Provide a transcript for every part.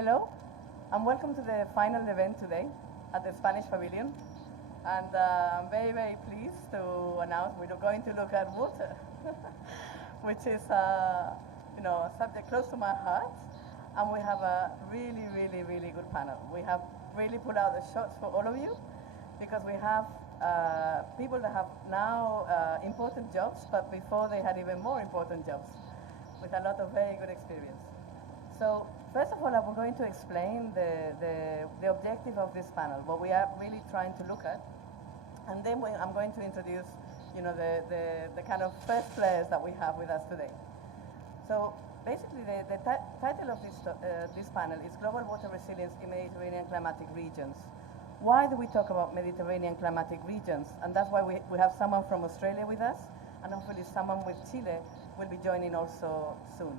Hello, and welcome to the final event today at the Spanish Pavilion. And I'm very, very pleased to announce we're going to look at water, which is, a subject close to my heart. And we have a really, really, really good panel. We have really put out the shots for all of you because we have people that have now important jobs, but before they had even more important jobs with a lot of very good experience. So first of all, I'm going to explain the objective of this panel, what we are really trying to look at. And then I'm going to introduce the kind of first players that we have with us today. So basically, the title of this panel is Global Water Resilience in Mediterranean Climatic Regions. Why do we talk about Mediterranean climatic regions? And that's why we have someone from Australia with us, and hopefully someone with Chile will be joining also soon.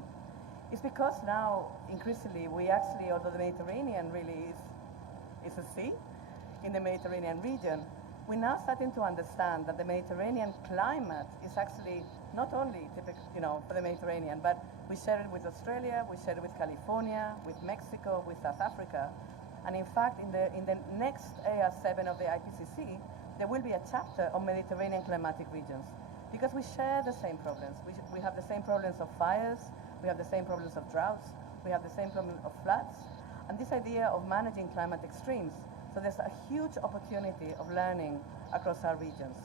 It's because now, increasingly, we actually, although the Mediterranean really is a sea in the Mediterranean region, we're now starting to understand that the Mediterranean climate is actually not only typical, for the Mediterranean, but we share it with Australia, we share it with California, with Mexico, with South Africa. And in fact, in the next AR7 of the IPCC, there will be a chapter on Mediterranean climatic regions because we share the same problems. We have the same problems of fires, we have the same problems of droughts, we have the same problem of floods, and this idea of managing climate extremes. So there's a huge opportunity of learning across our regions.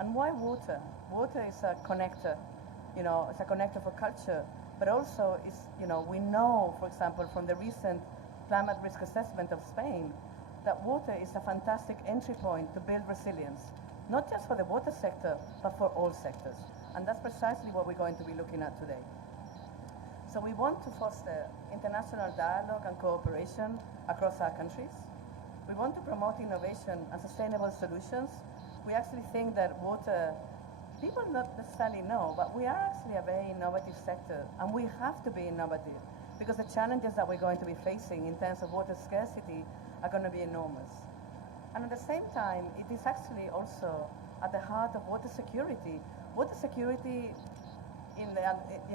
And why water? Water is a connector, it's a connector for culture, but also is, we know, for example, from the recent climate risk assessment of Spain, that water is a fantastic entry point to build resilience, not just for the water sector, but for all sectors. And that's precisely what we're going to be looking at today. So we want to foster international dialogue and cooperation across our countries. We want to promote innovation and sustainable solutions. We actually think that water, people not necessarily know, but we are actually a very innovative sector, and we have to be innovative because the challenges that we're going to be facing in terms of water scarcity are going to be enormous. And at the same time, it is actually also at the heart of water security. Water security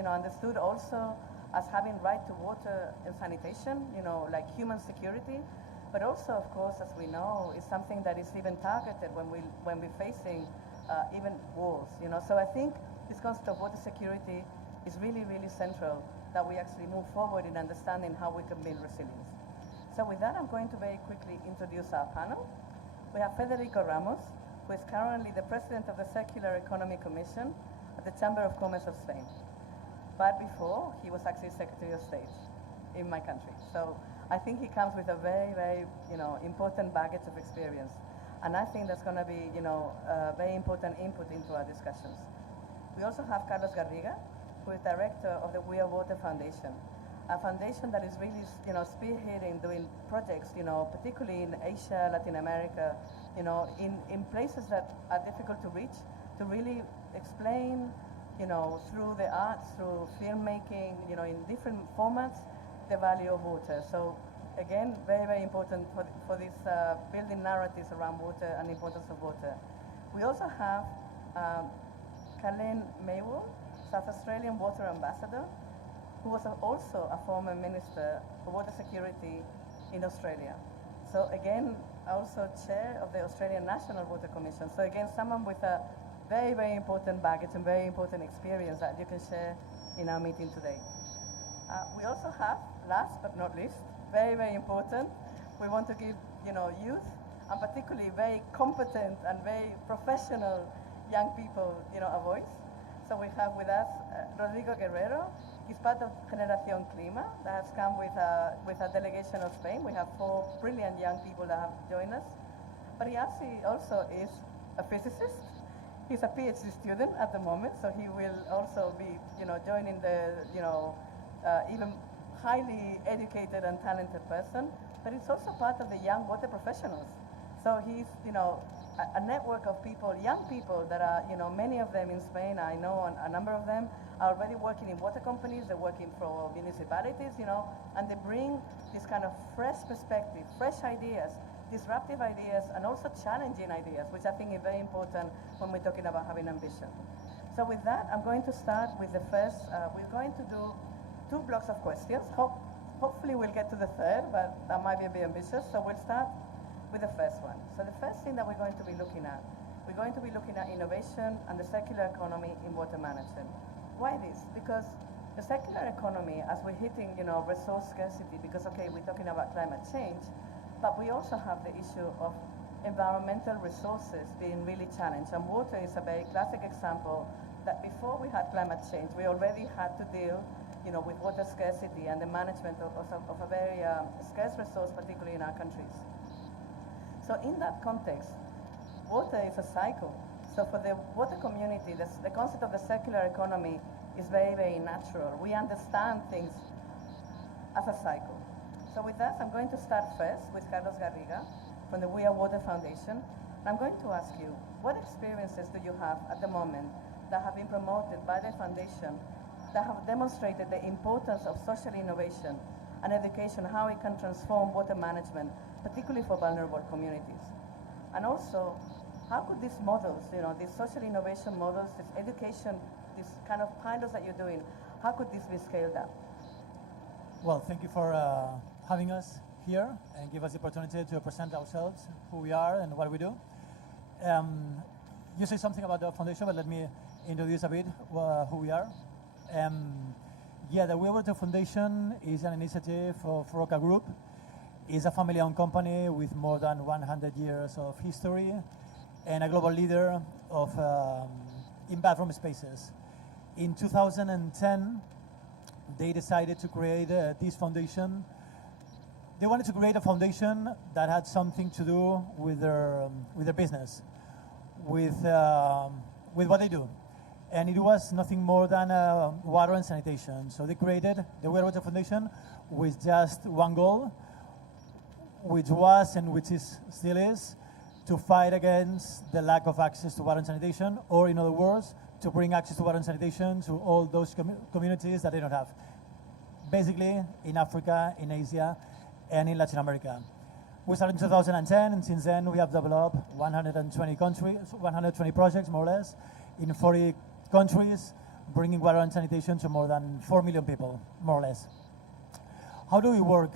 understood also as having right to water and sanitation, like human security, but also, of course, as we know, is something that is even targeted when we're facing even wars. So I think this concept of water security is really, really central that we actually move forward in understanding how we can build resilience. So with that, I'm going to very quickly introduce our panel. We have Federico Ramos, who is currently the president of the Circular Economy Commission at the Chamber of Commerce of Spain. But before, he was actually Secretary of State in my country. So I think he comes with a very, very, important baggage of experience. And I think that's going to be, a very important input into our discussions. We also have Carlos Garriga, who is director of the We Are Water Foundation, a foundation that is really, spearheading, doing projects, particularly in Asia, Latin America, in places that are difficult to reach, to really explain, through the arts, through filmmaking, in different formats, the value of water. So again, very, very important for this building narratives around water and the importance of water. We also have Carleen Maywell, South Australian Water Ambassador, who was also a former Minister for Water Security in Australia. So again, also chair of the Australian National Water Commission. So again, someone with a very, very important baggage and very important experience that you can share in our meeting today. We also have, last but not least, very, very important, we want to give youth, and particularly very competent and very professional young people a voice. So we have with us Rodrigo Guerrero. He's part of Generación Clima that has come with a delegation of Spain. We have 4 brilliant young people that have joined us. But he actually also is a physicist. He's a PhD student at the moment, so he will also be, joining the, even highly educated and talented person. But he's also part of the young water professionals. So he's, a network of people, young people that are, many of them in Spain, I know a number of them, are already working in water companies, they're working for municipalities, and they bring this kind of fresh perspective, fresh ideas, disruptive ideas, and also challenging ideas, which I think is very important when we're talking about having ambition. So with that, I'm going to start with the first, we're going to do 2 blocks of questions. Hope Hopefully we'll get to the third, but that might be a bit ambitious. So we'll start with the first one. So the first thing that we're going to be looking at, we're going to be looking at innovation and the circular economy in water management. Why this? Because the circular economy, as we're hitting, resource scarcity, because okay, we're talking about climate change, but we also have the issue of environmental resources being really challenged. And water is a very classic example that before we had climate change, we already had to deal with water scarcity and the management of a very scarce resource, particularly in our countries. So in that context, water is a cycle. So for the water community, the concept of the circular economy is very, very natural. We understand things as a cycle. So with that, I'm going to start first with Carlos Garriga from the We Are Water Foundation. I'm going to ask you, what experiences do you have at the moment that have been promoted by the foundation that have demonstrated the importance of social innovation and education, how it can transform water management, particularly for vulnerable communities? And also, how could these models, these social innovation models, this education, these kind of pilots that you're doing, how could this be scaled up? Well, thank you for having us here and give us the opportunity to present ourselves, who we are and what we do. You say something about the foundation, but let me introduce a bit who we are. The We Are Water Foundation is an initiative of Roca Group. It's a family-owned company with more than 100 years of history and a global leader in bathroom spaces. In 2010, they decided to create this foundation. They wanted to create a foundation that had something to do with their business, with what they do. And it was nothing more than water and sanitation. So they created the We Are Water Foundation with just one goal, which was and which still is, to fight against the lack of access to water and sanitation, or in other words, to bring access to water and sanitation to all those communities that they don't have. Basically, in Africa, in Asia, and in Latin America. We started in 2010, and since then we have developed 120 projects, more or less, in 40 countries, bringing water and sanitation to more than 4 million people, more or less. How do we work?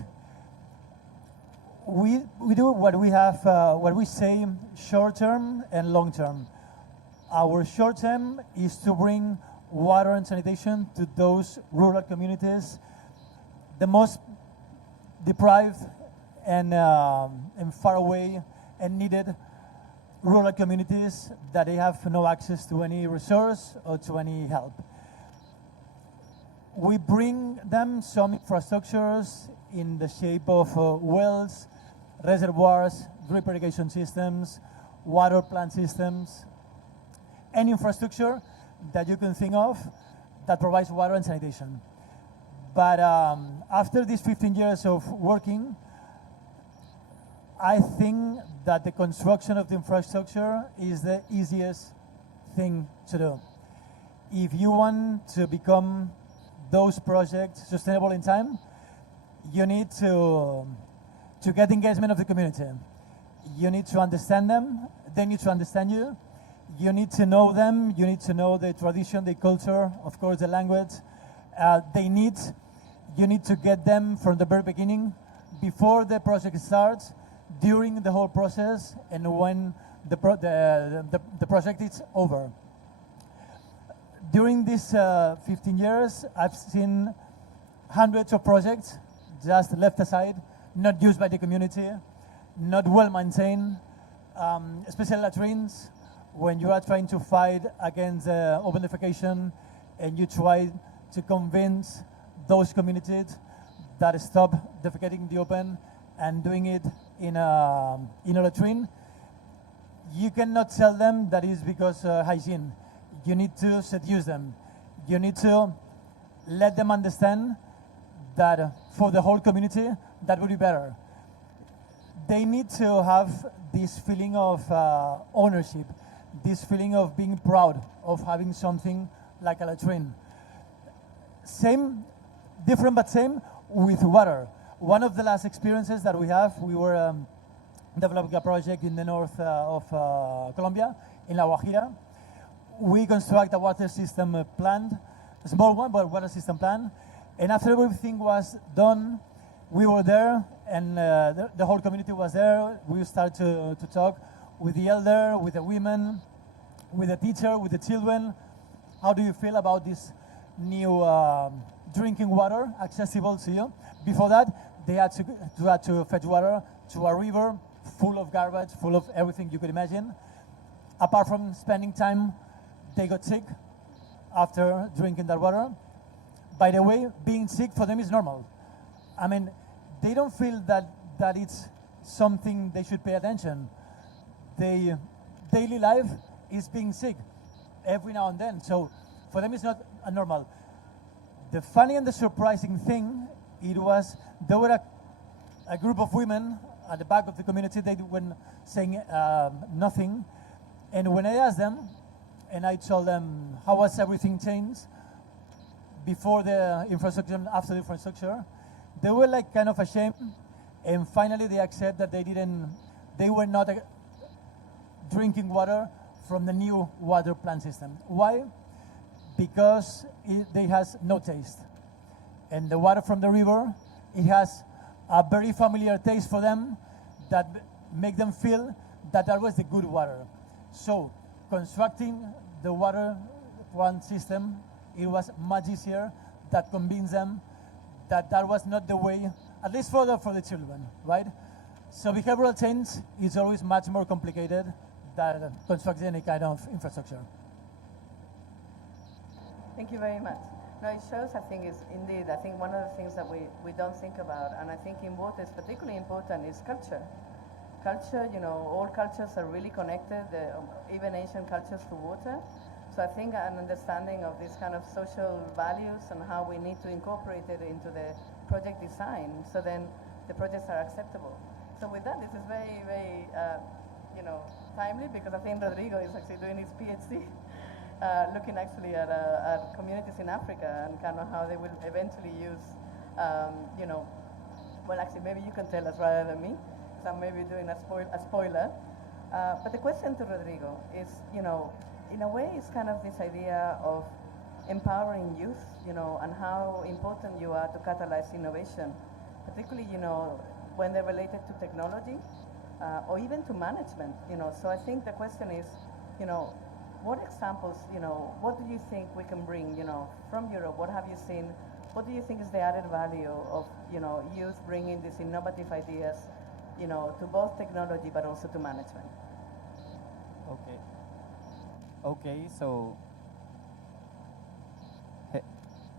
We do what we have, what we say, short-term and long-term. Our short-term is to bring water and sanitation to those rural communities, the most deprived and far away and needed rural communities that they have no access to any resource or to any help. We bring them some infrastructures in the shape of wells, reservoirs, drip irrigation systems, water plant systems, any infrastructure that you can think of that provides water and sanitation. But after these 15 years of working, I think that the construction of the infrastructure is the easiest thing to do. If you want to become those projects sustainable in time, you need to get the engagement of the community. You need to understand them, they need to understand you. You need to know them, you need to know the tradition, the culture, of course the language. You need to get them from the very beginning, before the project starts, during the whole process, and when the project is over. During these 15 years, I've seen hundreds of projects just left aside, not used by the community, not well maintained, especially latrines. When you are trying to fight against open defecation and you try to convince those communities that stop defecating in the open and doing it in a latrine, you cannot tell them that is because hygiene. You need to seduce them. You need to let them understand that for the whole community, that would be better. They need to have this feeling of ownership, this feeling of being proud of having something like a latrine. Same, different but same with water. One of the last experiences that we have, we were developing a project in the north of Colombia, in La Guajira. We construct a water system plant, a small one, but water system plant. And after everything was done, we were there, and the whole community was there. We started to talk with the elder, with the women, with the teacher, with the children. How do you feel about this new drinking water accessible to you? Before that, they had to fetch water to a river full of garbage, full of everything you could imagine. Apart from spending time, they got sick after drinking that water. By the way, being sick for them is normal. I mean, they don't feel that it's something they should pay attention. Their daily life is being sick every now and then. So for them, it's not normal. The funny and the surprising thing, it was there were a group of women at the back of the community. They were saying nothing. And when I asked them, and I told them how was everything changed before the infrastructure and after the infrastructure, they were like kind of ashamed. And finally, they accept that they were not drinking water from the new water plant system. Why? Because they has no taste. And the water from the river, it has a very familiar taste for them that make them feel that was the good water. So constructing the water plant system, it was much easier. That convinced them that was not the way, at least for the children, right? So behavioral change is always much more complicated than constructing any kind of infrastructure. Thank you very much. No, it shows, I think, is indeed, I think one of the things that we don't think about, and I think in water is particularly important, is culture. Culture, all cultures are really connected, even ancient cultures, to water. So I think an understanding of this kind of social values and how we need to incorporate it into the project design, so then the projects are acceptable. So with that, this is very, very, timely, because I think Rodrigo is actually doing his PhD, looking actually at communities in Africa and kind of how they will eventually use, well, actually, maybe you can tell us rather than me, because I'm maybe doing a spoiler. But the question to Rodrigo is, in a way, it's kind of this idea of empowering youth, and how important you are to catalyze innovation, particularly, when they're related to technology, or even to management, So I think the question is, what examples, what do you think we can bring, from Europe? What have you seen? What do you think is the added value of, youth bringing these innovative ideas, to both technology but also to management? Okay, so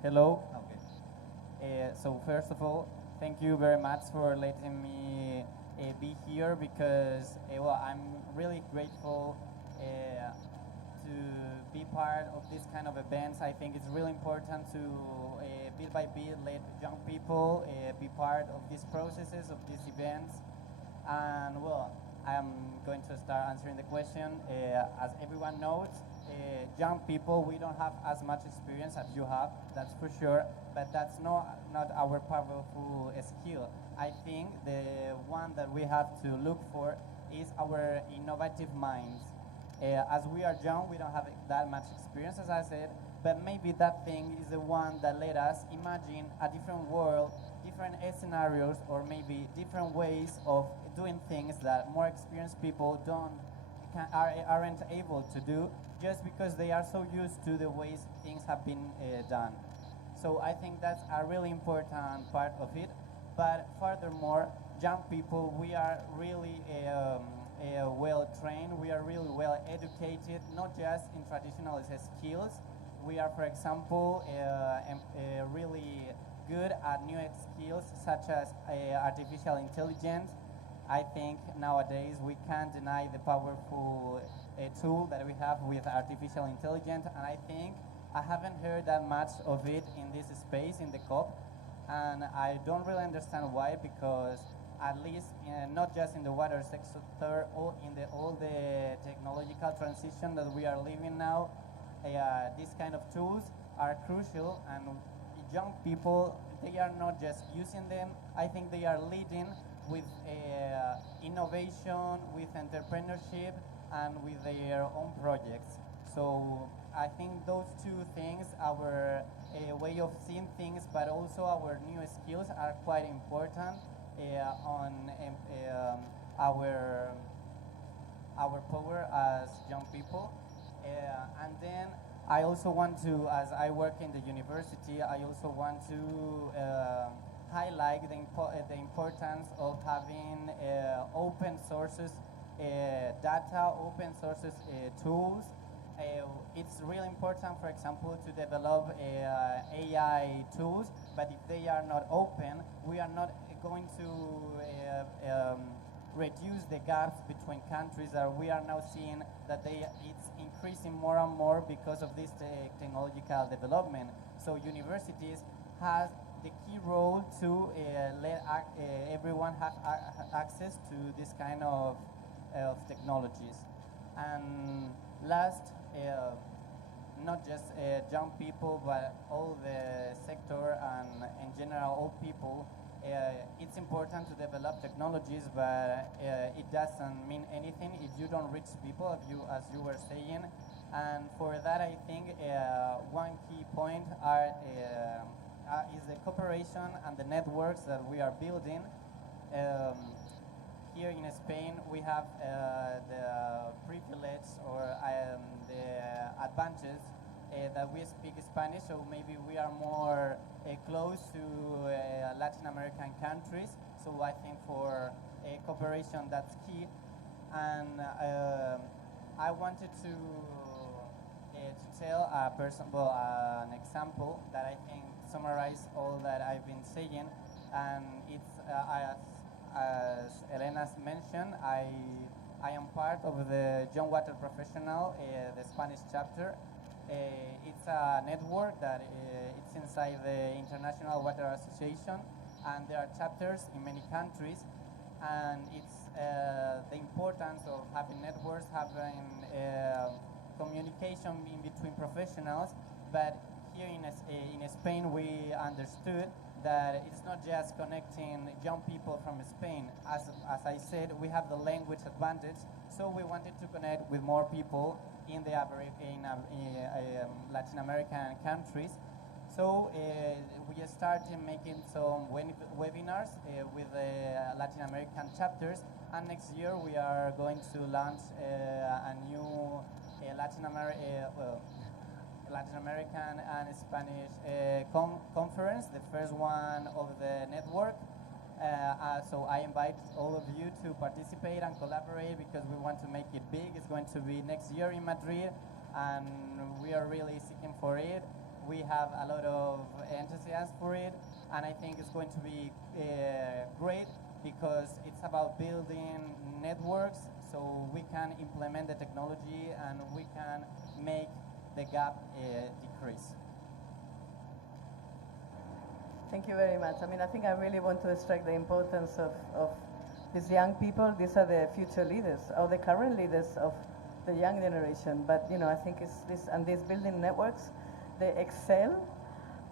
hello. So first of all, thank you very much for letting me be here, because well, I'm really grateful to be part of this kind of events. I think it's really important to bit by bit let young people be part of these processes, of these events. And well, I'm going to start answering the question. As everyone knows, young people, we don't have as much experience as you have, that's for sure, but that's not our powerful skill. I think the one that we have to look for is our innovative minds. As we are young, we don't have that much experience, as I said, but maybe that thing is the one that let us imagine a different world, different scenarios, or maybe different ways of doing things that more experienced people aren't able to do, just because they are so used to the ways things have been done. So I think that's a really important part of it. But furthermore, young people, we are really well trained, we are really well educated, not just in traditional skills. We are, for example, really good at new skills such as artificial intelligence. I think nowadays we can't deny the powerful tool that we have with artificial intelligence, and I think I haven't heard that much of it in this space, in the COP, and I don't really understand why, because at least not just in the water sector, or in all the technological transition that we are living now, these kind of tools are crucial, and young people, they are not just using them, I think they are leading with innovation, with entrepreneurship, and with their own projects. So I think those two things, our way of seeing things, but also our new skills, are quite important on our power as young people. And then I also want to, as I work in the university, I also want to highlight the importance of having open sources data, open sources tools. It's really important, for example, to develop AI tools, but if they are not open, we are not going to reduce the gaps between countries that we are now seeing that it's increasing more and more because of this technological development. So universities have the key role to let everyone have access to this kind of technologies. And last, not just young people, but all the sector and in general all people, it's important to develop technologies, but it doesn't mean anything if you don't reach people, as you were saying. And for that, I think one key point is the cooperation and the networks that we are building. Here in Spain, we have the privilege or the advantage that we speak Spanish, so maybe we are more close to Latin American countries. So I think for cooperation, that's key. And I wanted to tell an example that I think summarizes all that I've been saying. And it's as Elena's mentioned, I am part of the Young Water Professional, the Spanish chapter. It's a network that it's inside the International Water Association, and there are chapters in many countries. And it's the importance of having networks, having communication in between professionals. But here in Spain, we understood that it's not just connecting young people from Spain. As I said, we have the language advantage, so we wanted to connect with more people in the Latin American countries. So we started making some webinars with the Latin American chapters, and next year we are going to launch a new Latin American and Spanish conference, the first one of the network. So I invite all of you to participate and collaborate because we want to make it big. It's going to be next year in Madrid, and we are really seeking for it. We have a lot of enthusiasm for it, and I think it's going to be great because it's about building networks so we can implement the technology and we can make the gap decrease. Thank you very much. I mean, I think I really want to stress the importance of these young people. These are the future leaders, or the current leaders of the young generation. But, you know, I think it's this, and these building networks, they excel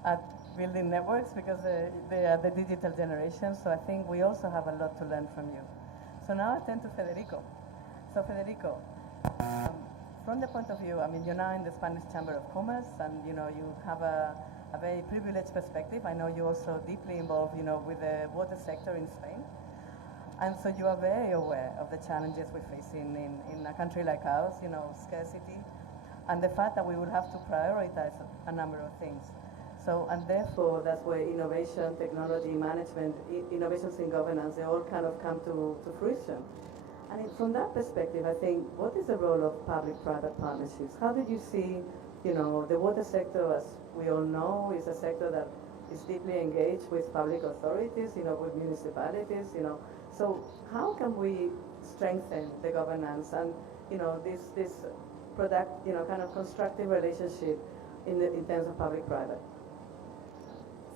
at building networks because they are the digital generation. So I think we also have a lot to learn from you. So now I turn to Federico. So Federico, from the point of view, I mean, you're now in the Spanish Chamber of Commerce, and, you know, you have a very privileged perspective. I know you're also deeply involved, you know, with the water sector in Spain. And so you are very aware of the challenges we're facing in a country like ours, you know, scarcity, and the fact that we will have to prioritize a number of things. So, and therefore, that's where innovation, technology, management, innovations in governance, they all kind of come to fruition. And from that perspective, I think, what is the role of public-private partnerships? How did you see, you know, the water sector, as we all know, is a sector that is deeply engaged with public authorities, you know, with municipalities, you know. So how can we strengthen the governance and, you know, this product, you know, kind of constructive relationship in terms of public-private?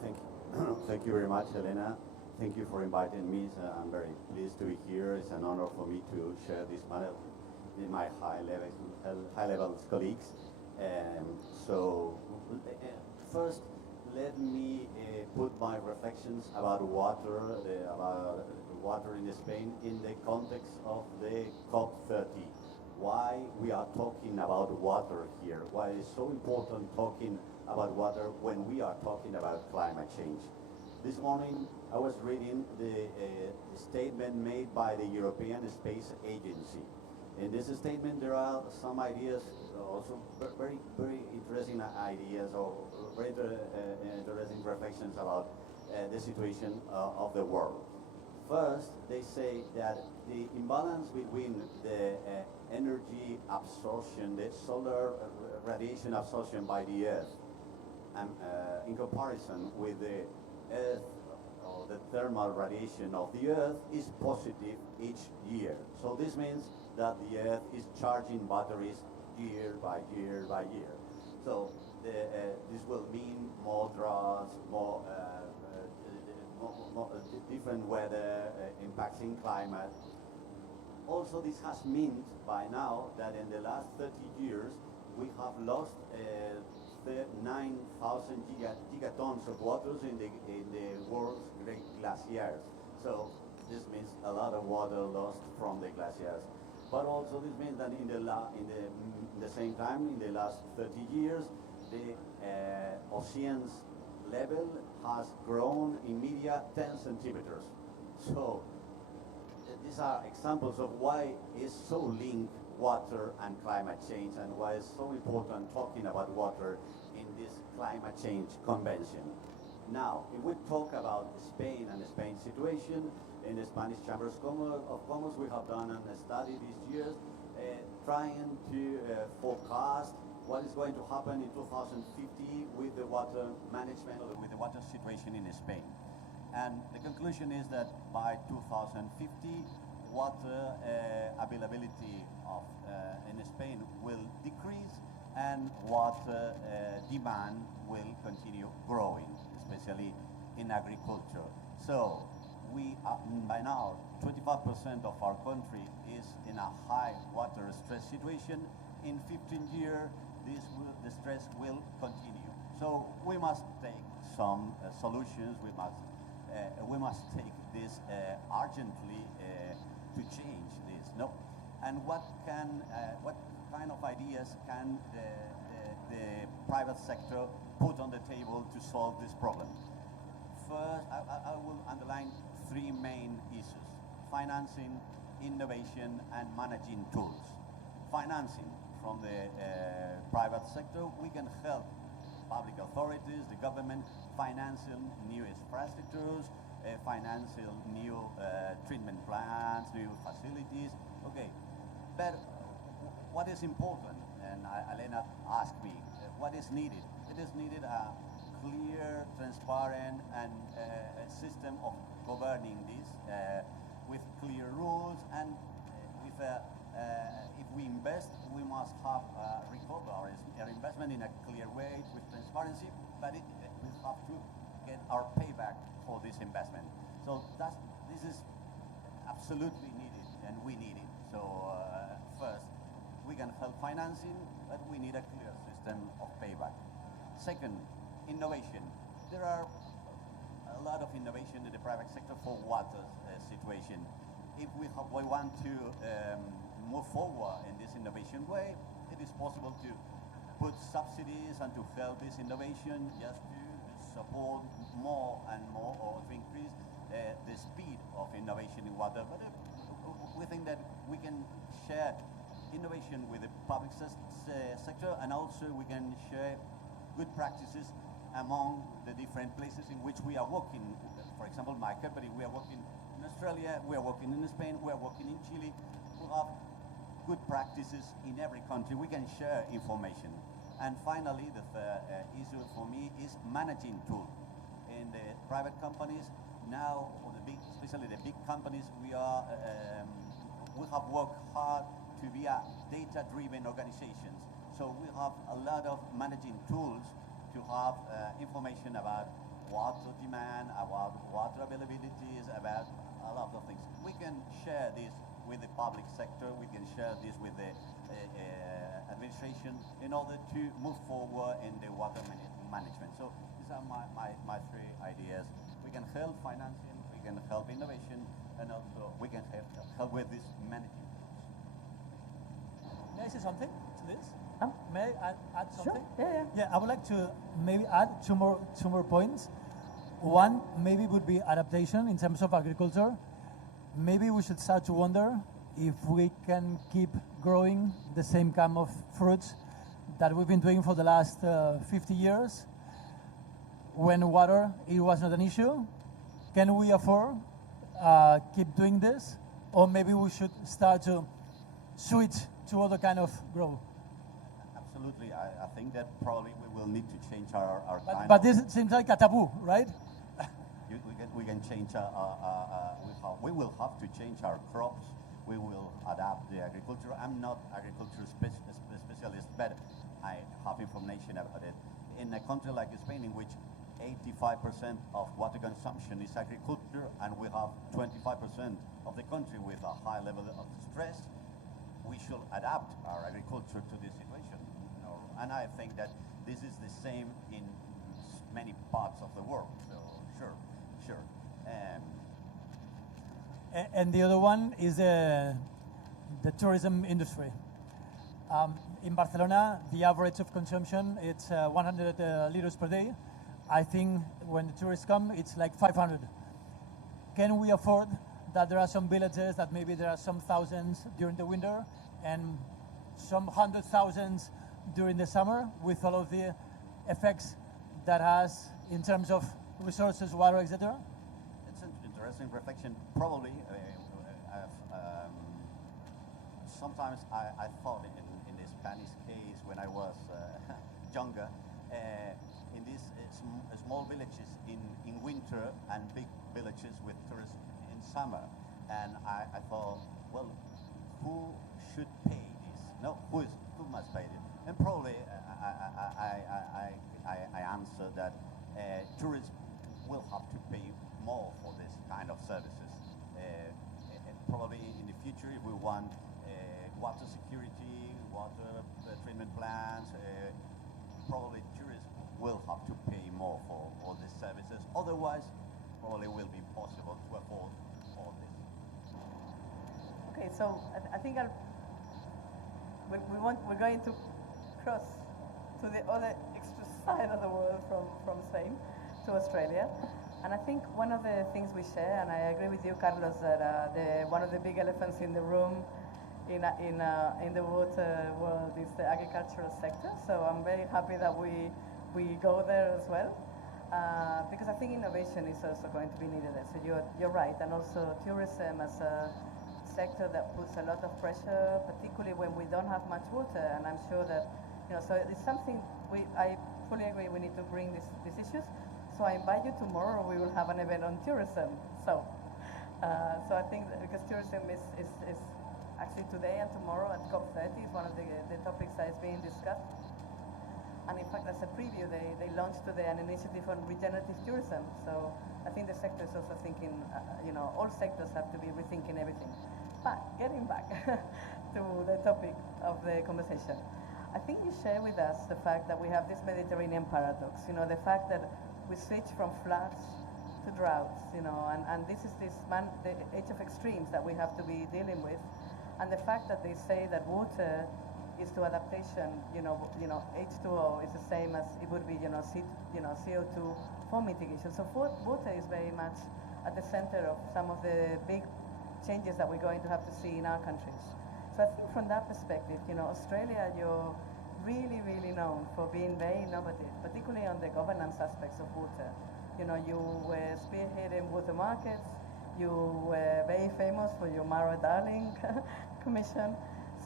Thank you. Thank you very much, Elena. Thank you for inviting me. I'm very pleased to be here. It's an honor for me to share this matter with my high-level colleagues. So first, let me put my reflections about water in Spain in the context of the COP30 why we are talking about water here, why it's so important talking about water when we are talking about climate change. This morning I was reading the statement made by the European Space Agency. In this statement there are some ideas, also very, very interesting ideas or very interesting reflections about the situation of the world. First, they say that the imbalance between the energy absorption, the solar radiation absorption by the Earth, and in comparison with the Earth or the thermal radiation of the Earth is positive each year. So this means that the Earth is charging batteries year by year by year. So this will mean more droughts, more different weather, impacting climate. Also, this has meant by now that in the last 30 years we have lost 9,000 gigatons of waters in the world's great glaciers. So this means a lot of water lost from the glaciers. But also this means that in the same time, in the last 30 years, the ocean's level has grown in media 10 centimeters. So these are examples of why it's so linked, water and climate change, and why it's so important talking about water in this climate change convention. Now, if we talk about Spain and Spain's situation, in the Spanish Chamber of Commerce, we have done a study these years trying to forecast what is going to happen in 2050 with the water management or with the water situation in Spain. And the conclusion is that by 2050, water availability in Spain will decrease and water demand will continue growing, especially in agriculture. So we are, by now, 25% of our country is in a high water stress situation. In 15 years, the stress will continue. So we must take some solutions. We must take this urgently to change this. No, and what kind of ideas can the private sector put on the table to solve this problem? First, I will underline three main issues: financing, innovation, and managing tools. Financing from the private sector, we can help public authorities, the government, financing new infrastructures, financing new treatment plants, new facilities. Okay, but what is important, and Elena asked me, what is needed? It is needed a clear, transparent, and a system of governing this with clear rules, and with if we invest, we must have recover our investment in a clear way with transparency, but we have to get our payback for this investment. So this is absolutely needed, and we need it. So first, we can help financing, but we need a clear system of payback. Second, innovation. There are a lot of innovation in the private sector for water situation. If we want to move forward in this innovation way, it is possible to put subsidies and to help this innovation, just to support more and more, or to increase the speed of innovation in water. But we think that we can share innovation with the public sector, and also we can share good practices among the different places in which we are working. For example, my company, we are working in Australia, we are working in Spain, we are working in Chile. We have good practices in every country. We can share information. And finally, the third issue for me is managing tool. In the private companies now, or especially the big companies, we have worked hard to be a data-driven organizations. So we have a lot of managing tools to have information about water demand, about water availabilities, about a lot of things. We can share this with the public sector, we can share this with the administration in order to move forward in the water management. So these are my three ideas. We can help financing, we can help innovation, and also we can help with this managing tools. May I say something to this? Um, May I add Sure. something? Yeah. Yeah, I would like to maybe add two more points. One maybe would be adaptation in terms of agriculture. Maybe we should start to wonder if we can keep growing the same kind of fruits that we've been doing for the last 50 years. When water it was not an issue, can we afford keep doing this, or maybe we should start to switch to other kind of grow? Absolutely. I think that probably we will need to change our kind But of... this seems like a taboo, right? We can change, we will have to change our crops. We will adapt the agriculture. I'm not agriculture specialist, but I have information about it. In a country like Spain, in which 85% of water consumption is agriculture, and we have 25% of the country with a high level of stress, we should adapt our agriculture to this situation. You know? And I think that this is the same in many parts of the world. So sure. And the other one is the tourism industry. In Barcelona, the average of consumption it's 100 liters per day. I think when the tourists come, it's like 500. Can we afford that there are some villages that maybe there are some thousands during the winter and some 100,000s during the summer with all of the effects that has in terms of resources, water, etc.? It's an interesting reflection. Probably, sometimes I thought in the Spanish case when I was younger, in these small villages in winter and big villages with tourists in summer. And I thought, well, who should pay this? No, who must pay it? And probably I answer that tourists will have to pay more for this kind of services. Probably in the future, if we want water security, water treatment plants, probably tourists will have to pay more for all these services. Otherwise, probably will be possible to afford all this. Okay, so I think we're going to cross to the other extra side of the world from Spain to Australia. And I think one of the things we share, and I agree with you, Carlos, that one of the big elephants in the room in the water world is the agricultural sector. So I'm very happy that we go there as well, because I think innovation is also going to be needed there. So you're right, and also tourism as a sector that puts a lot of pressure, particularly when we don't have much water. And I'm sure that so it's something I fully agree we need to bring these issues. So I invite you tomorrow. We will have an event on tourism. So I think that because tourism is actually today and tomorrow at COP30 is one of the topics that is being discussed. And in fact, as a preview, they launched today an initiative on regenerative tourism. So I think the sector is also thinking, all sectors have to be rethinking everything. But getting back to the topic of the conversation, I think you share with us the fact that we have this Mediterranean paradox, the fact that we switch from floods to droughts, and this is the age of extremes that we have to be dealing with. And the fact that they say that water is to adaptation, H2O is the same as it would be, CO2 for mitigation. So water is very much at the center of some of the big changes that we're going to have to see in our countries. So I think from that perspective, Australia, you're really, really known for being very innovative, particularly on the governance aspects of water. You were spearheading water markets. You were very famous for your Mara Darling commission.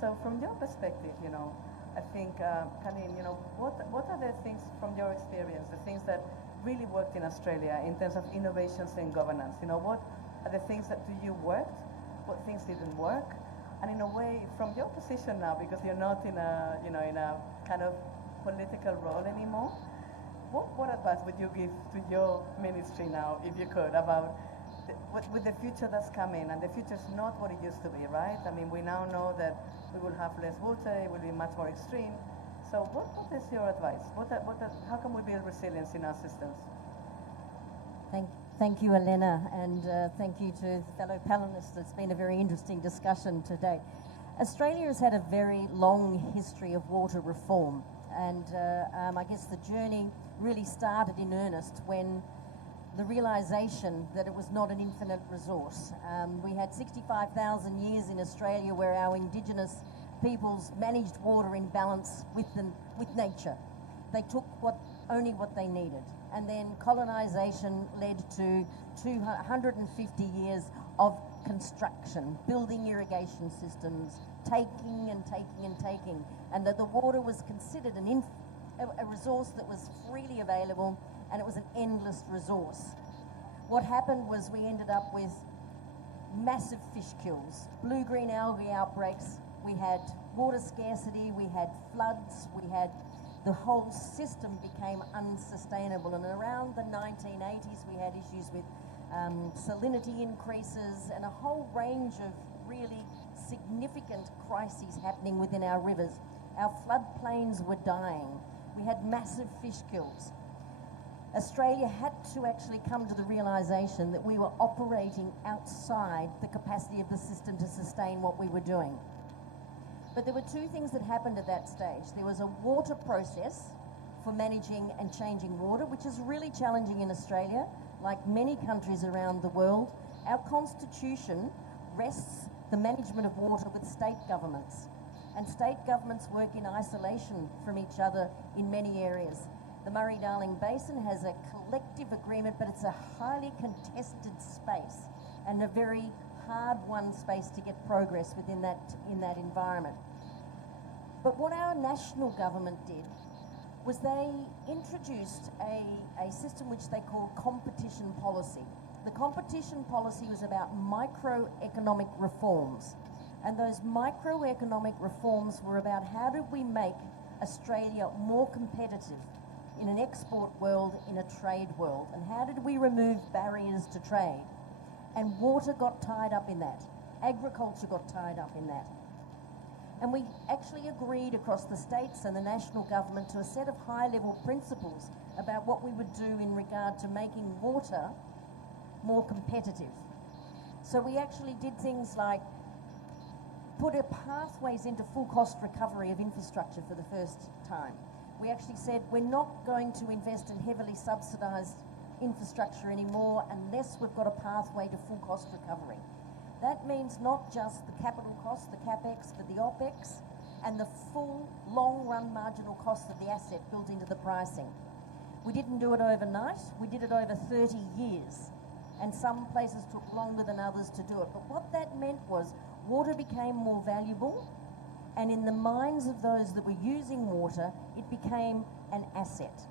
So from your perspective, I think, Colleen, what are the things from your experience, the things that really worked in Australia in terms of innovations in governance? What are the things that to you worked? What things didn't work? And in a way, from your position now, because you're not in a kind of political role anymore, what advice would you give to your ministry now, if you could, about with the future that's coming? And the future is not what it used to be, right? I mean, we now know that we will have less water, it will be much more extreme. So what is your advice? How can we build resilience in our systems? Thank you, Elena, and thank you to the fellow panelists. It's been a very interesting discussion today. Australia has had a very long history of water reform, and I guess the journey really started in earnest when the realisation that it was not an infinite resource. We had 65,000 years in Australia where our Indigenous peoples managed water in balance with nature. They took only what they needed. And then colonisation led to 250 years of construction, building irrigation systems, taking and taking and taking, and that the water was considered a resource that was freely available, and it was an endless resource. What happened was we ended up with massive fish kills, blue-green algae outbreaks, we had water scarcity, we had floods, the whole system became unsustainable. And around the 1980s we had issues with salinity increases and a whole range of really significant crises happening within our rivers. Our floodplains were dying. We had massive fish kills. Australia had to actually come to the realisation that we were operating outside the capacity of the system to sustain what we were doing. But there were two things that happened at that stage. There was a water process for managing and changing water, which is really challenging in Australia. Like many countries around the world, our constitution rests the management of water with state governments. And state governments work in isolation from each other in many areas. The Murray-Darling Basin has a collective agreement, but it's a highly contested space and a very hard-won space to get progress within in that environment. But what our national government did was they introduced a system which they called competition policy. The competition policy was about microeconomic reforms. And those microeconomic reforms were about how do we make Australia more competitive in an export world, in a trade world, and how did we remove barriers to trade? And water got tied up in that. Agriculture got tied up in that. And we actually agreed across the states and the national government to a set of high-level principles about what we would do in regard to making water more competitive. So we actually did things like put pathways into full cost recovery of infrastructure for the first time. We actually said we're not going to invest in heavily subsidised infrastructure anymore unless we've got a pathway to full cost recovery. That means not just the capital costs, the capex, but the opex and the full long-run marginal cost of the asset built into the pricing. We didn't do it overnight, we did it over 30 years, and some places took longer than others to do it. But what that meant was water became more valuable, and in the minds of those that were using water, it became an asset.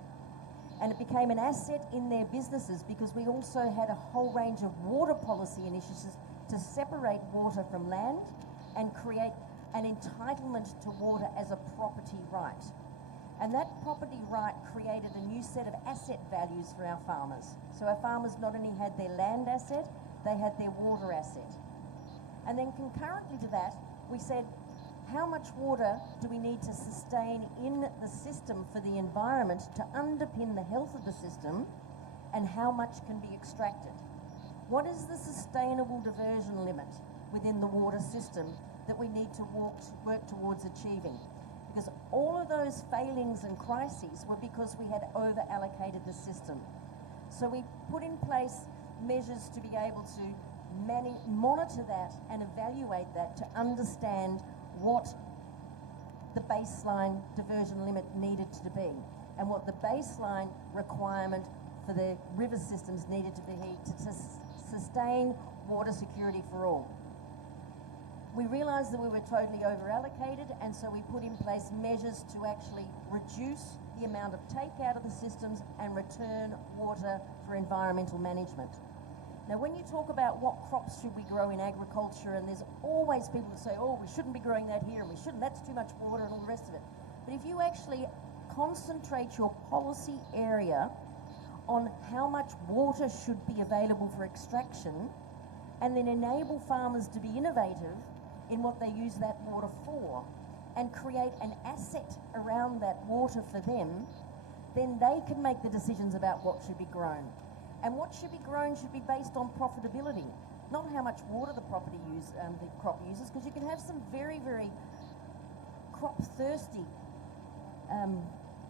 And it became an asset in their businesses because we also had a whole range of water policy initiatives to separate water from land and create an entitlement to water as a property right. And that property right created a new set of asset values for our farmers. So our farmers not only had their land asset, they had their water asset. And then concurrently to that, we said, how much water do we need to sustain in the system for the environment to underpin the health of the system, and how much can be extracted? What is the sustainable diversion limit within the water system that we need to work towards achieving? Because all of those failings and crises were because we had over-allocated the system. So we put in place measures to be able to monitor that and evaluate that to understand what the baseline diversion limit needed to be and what the baseline requirement for the river systems needed to be to sustain water security for all. We realised that we were totally over-allocated, and so we put in place measures to actually reduce the amount of take out of the systems and return water for environmental management. Now, when you talk about what crops should we grow in agriculture, and there's always people that say, oh, we shouldn't be growing that here, and we shouldn't, that's too much water and all the rest of it. But if you actually concentrate your policy area on how much water should be available for extraction, and then enable farmers to be innovative in what they use that water for, and create an asset around that water for them, then they can make the decisions about what should be grown. And what should be grown should be based on profitability. not how much water the the crop uses, because you can have some very, very crop-thirsty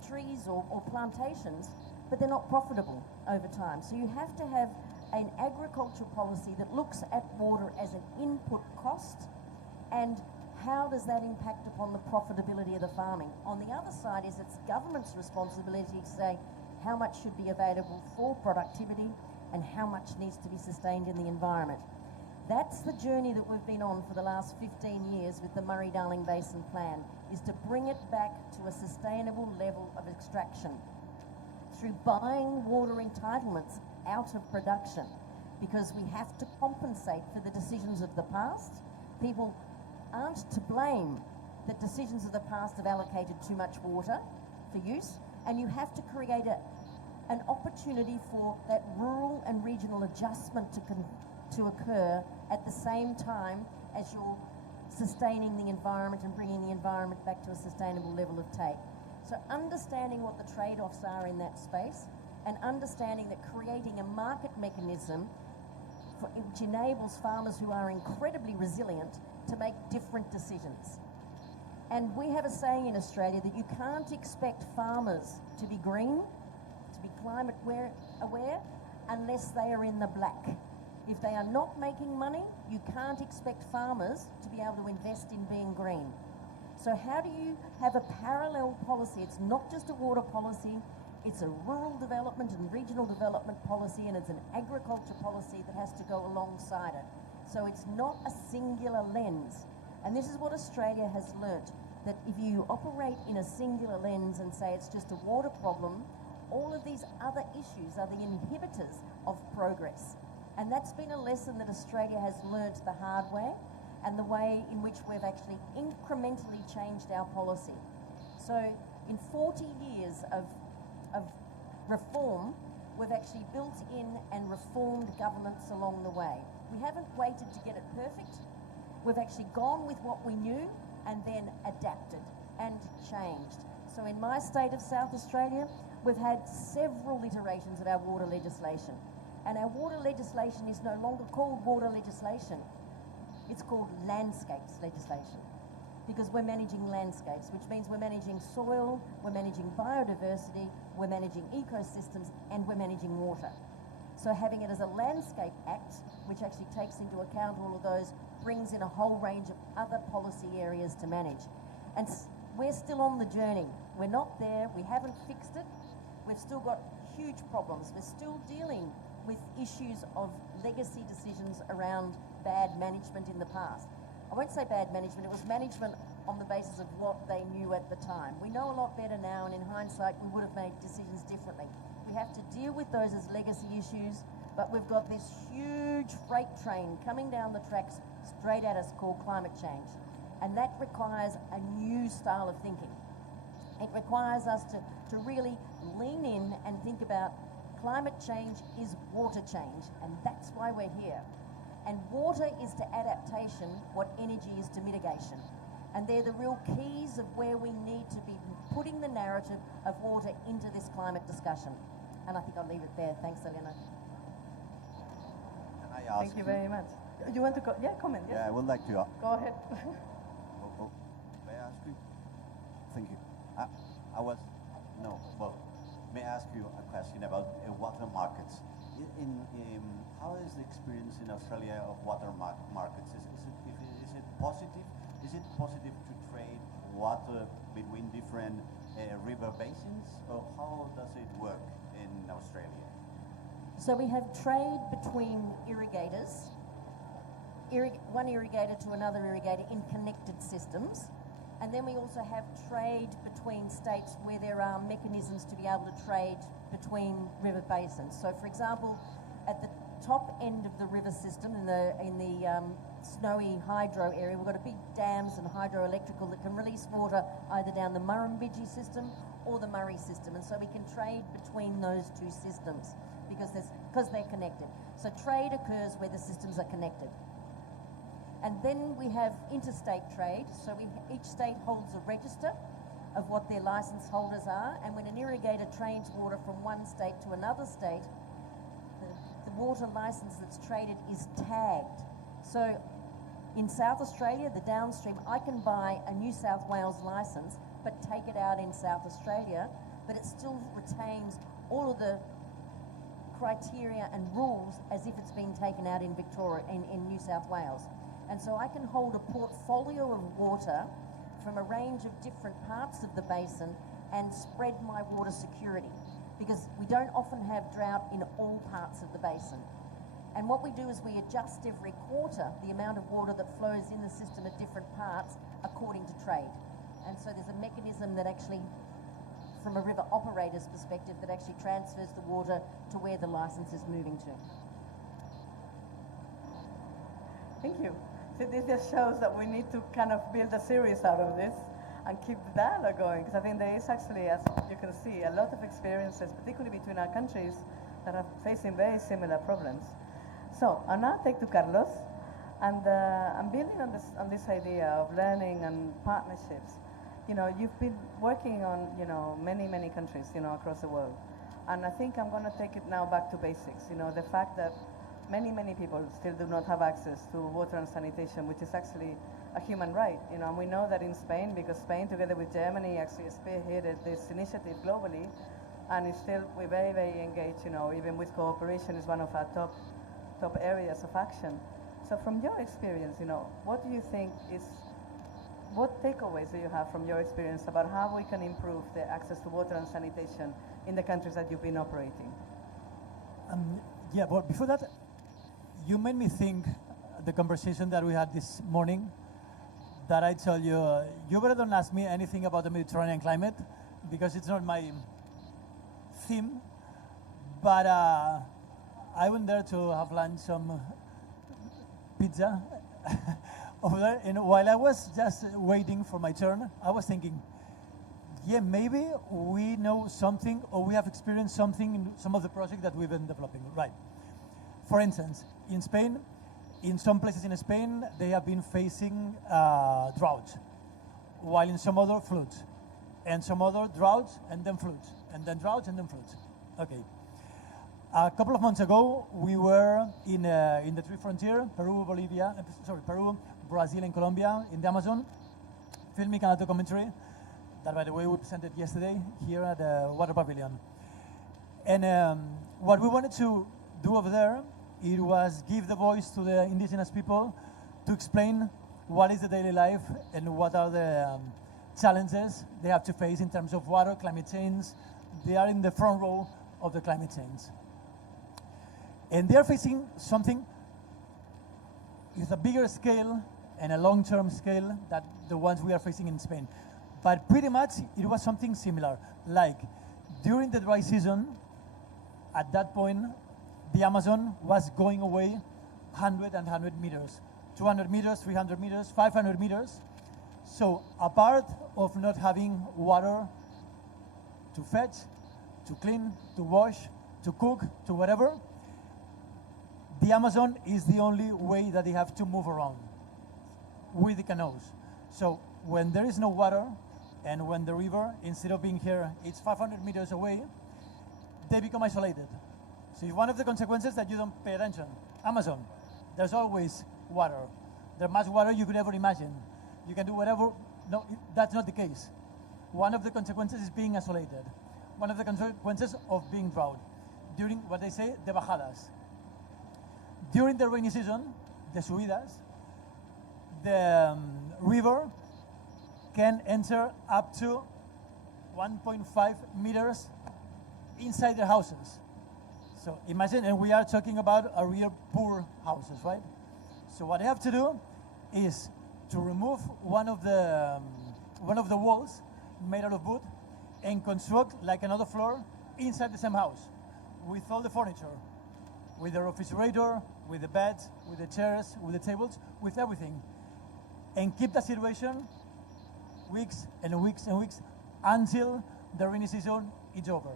trees or plantations, but they're not profitable over time. So you have to have an agricultural policy that looks at water as an input cost, and how does that impact upon the profitability of the farming. On the other side is it's government's responsibility to say how much should be available for productivity and how much needs to be sustained in the environment. That's the journey that we've been on for the last 15 years with the Murray-Darling Basin Plan, is to bring it back to a sustainable level of extraction through buying water entitlements out of production, because we have to compensate for the decisions of the past. People aren't to blame that decisions of the past have allocated too much water for use, and you have to create an opportunity for that rural and regional adjustment to occur at the same time as you're sustaining the environment and bringing the environment back to a sustainable level of take. So understanding what the trade-offs are in that space, and understanding that creating a market mechanism which enables farmers who are incredibly resilient to make different decisions. And we have a saying in Australia that you can't expect farmers to be green, to be climate aware, unless they are in the black. If they are not making money, you can't expect farmers to be able to invest in being green. So how do you have a parallel policy? It's not just a water policy, it's a rural development and regional development policy, and it's an agriculture policy that has to go alongside it. So it's not a singular lens. And this is what Australia has learnt, that if you operate in a singular lens and say it's just a water problem, all of these other issues are the inhibitors of progress. And that's been a lesson that Australia has learnt the hard way, and the way in which we've actually incrementally changed our policy. So in 40 years of reform, we've actually built in and reformed governance along the way. We haven't waited to get it perfect. We've actually gone with what we knew and then adapted and changed. So in my state of South Australia, we've had several iterations of our water legislation. And our water legislation is no longer called water legislation. It's called landscapes legislation, because we're managing landscapes, which means we're managing soil, we're managing biodiversity, we're managing ecosystems, and we're managing water. So having it as a landscape act, which actually takes into account all of those, brings in a whole range of other policy areas to manage. And we're still on the journey. We're not there, we haven't fixed it. We've still got huge problems. We're still dealing with issues of legacy decisions around bad management in the past. I won't say bad management, it was management on the basis of what they knew at the time. We know a lot better now, and in hindsight we would have made decisions differently. We have to deal with those as legacy issues, but we've got this huge freight train coming down the tracks straight at us called climate change. And that requires a new style of thinking. It requires us to really lean in and think about climate change is water change, and that's why we're here. And water is to adaptation what energy is to mitigation. And they're the real keys of where we need to be putting the narrative of water into this climate discussion. And I think I'll leave it there. Thanks, Elena. Can I ask Thank you very much. You want to comment? Yes? Yeah, I would like to. Go ahead. May I ask you? Thank you. May I ask you a question about water markets? How is the experience in Australia of water markets? Is it positive? Is it positive to trade water between different river basins, or how does it work in Australia? So we have trade between irrigators, one irrigator to another irrigator in connected systems. And then we also have trade between states where there are mechanisms to be able to trade between river basins. So for example, at the top end of the river system, in the snowy hydro area, we've got a big dams and hydroelectrical that can release water either down the Murrumbidgee system or the Murray system. And so we can trade between those two systems because they're connected. So trade occurs where the systems are connected. And then we have interstate trade. So each state holds a register of what their license holders are. And when an irrigator trains water from one state to another state, the water license that's traded is tagged. So in South Australia, the downstream, I can buy a New South Wales license, but take it out in South Australia, but it still retains all of the criteria and rules as if it's been taken out in Victoria, in New South Wales. And so I can hold a portfolio of water from a range of different parts of the basin and spread my water security, because we don't often have drought in all parts of the basin. And what we do is we adjust every quarter the amount of water that flows in the system at different parts according to trade. And so there's a mechanism that actually, from a river operator's perspective, that actually transfers the water to where the license is moving to. Thank you. So this just shows that we need to kind of build a series out of this and keep the dialogue going, because I think there is actually, as you can see, a lot of experiences, particularly between our countries, that are facing very similar problems. So I'll now take to Carlos, and I'm building on this idea of learning and partnerships. You know, you've been working on, you know, many countries, you know, across the world, and I think I'm going to take it now back to basics. You know, the fact that many people still do not have access to water and sanitation, which is actually a human right. You know, and we know that in Spain, because Spain, together with Germany, actually spearheaded this initiative globally, and it's still, we're very engaged. You know, even with cooperation is one of our top areas of action. So from your experience, you know, what do you think is, what takeaways do you have from your experience about how we can improve the access to water and sanitation in the countries that you've been operating? Yeah, but before that, you made me think the conversation that we had this morning, that I tell you, you better don't ask me anything about the Mediterranean climate, because it's not my theme. But I went there to have lunch, some pizza over there, and while I was just waiting for my turn, I was thinking, yeah, maybe we know something, or we have experienced something in some of the projects that we've been developing, right? For instance, in Spain, in some places in Spain, they have been facing droughts, while in some other floods, and some other droughts and then floods, and then droughts and then floods. Okay. A couple of months ago, we were in the tree frontier, Peru, Brazil, and Colombia, in the Amazon, filming a documentary that, by the way, we presented yesterday here at the Water Pavilion. And what we wanted to do over there, it was give the voice to the indigenous people to explain what is the daily life and what are the challenges they have to face in terms of water, climate change. They are in the front row of the climate change. And they are facing something with a bigger scale and a long-term scale than the ones we are facing in Spain. But pretty much it was something similar. Like during the dry season, at that point, the Amazon was going away 100 meters, 200 meters, 300 meters, 500 meters. So apart of not having water to fetch, to clean, to wash, to cook, to whatever, the Amazon is the only way that they have to move around with the canoes. So when there is no water, and when the river, instead of being here, it's 500 meters away, they become isolated. So it's one of the consequences that you don't pay attention. Amazon, there's always water. There's much water you could ever imagine. You can do whatever. No, that's not the case. One of the consequences is being isolated. One of the consequences of being drought. During what they say, the bajadas. During the rainy season, the subidas, the river can enter up to 1.5 meters inside their houses. So imagine, and we are talking about a real poor houses, right? So what they have to do is to remove one of the walls made out of wood and construct like another floor inside the same house with all the furniture, with the refrigerator, with the beds, with the chairs, with the tables, with everything, and keep the situation weeks and weeks and weeks until the rainy season is over.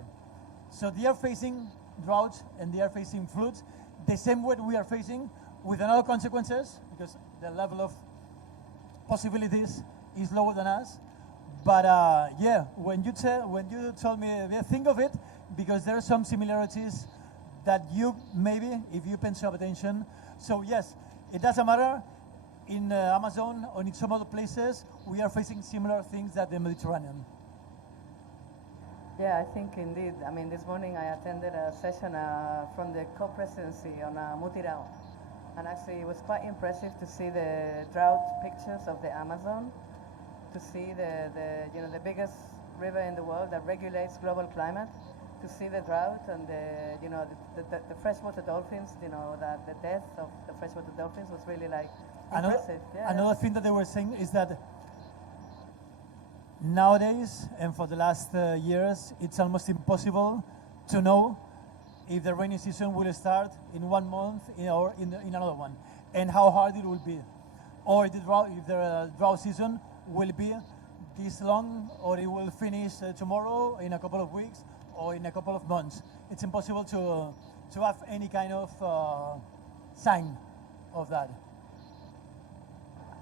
So they are facing droughts and they are facing floods the same way we are facing, with another consequences, because the level of possibilities is lower than us. But yeah, when you told me, think of it, because there are some similarities that you maybe, if you pay some attention, so yes, it doesn't matter in Amazon or in some other places, we are facing similar things that the Mediterranean. Yeah, I think indeed. I mean, this morning I attended a session from the co-presidency on Mutirao, and actually it was quite impressive to see the drought pictures of the Amazon, to see the biggest river in the world that regulates global climate, to see the drought and the freshwater dolphins. That the death of the freshwater dolphins was really like impressive. Another thing that they were saying is that nowadays, and for the last years, it's almost impossible to know if the rainy season will start in 1 month or in another one, and how hard it will be, or if the drought season will be this long, or it will finish tomorrow, in a couple of weeks, or in a couple of months. It's impossible to have any kind of sign of that.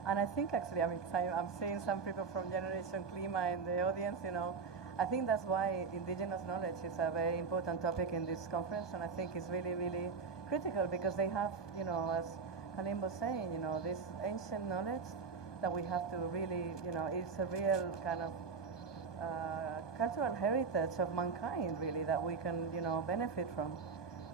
And I think actually, I mean, I'm seeing some people from Generation Clima in the audience, I think that's why indigenous knowledge is a very important topic in this conference, and I think it's really, really critical because they have, as Halim was saying, this ancient knowledge that we have to really, it's a real kind of cultural heritage of mankind, really, that we can, benefit from.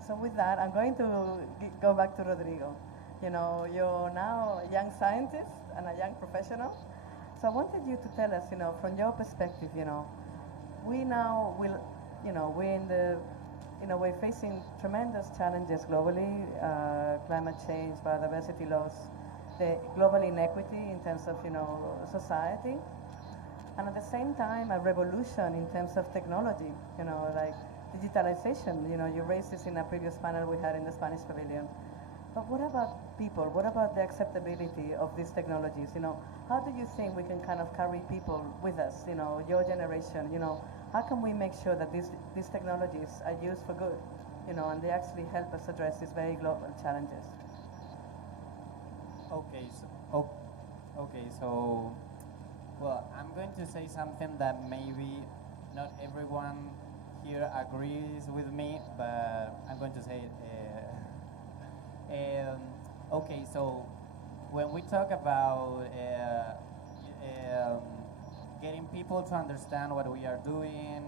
So with that, I'm going to go back to Rodrigo. You're now a young scientist and a young professional. So I wanted you to tell us, from your perspective, we now will, we're facing tremendous challenges globally, climate change, biodiversity loss, the global inequity in terms of, society, and at the same time, a revolution in terms of technology, like digitalization. You raised this in a previous panel we had in the Spanish Pavilion. But what about people? What about the acceptability of these technologies? How do you think we can kind of carry people with us? Your generation. How can we make sure that these technologies are used for good? And they actually help us address these very global challenges. Okay, so, well, I'm going to say something that maybe not everyone here agrees with me, but I'm going to say it. Okay, so when we talk about getting people to understand what we are doing,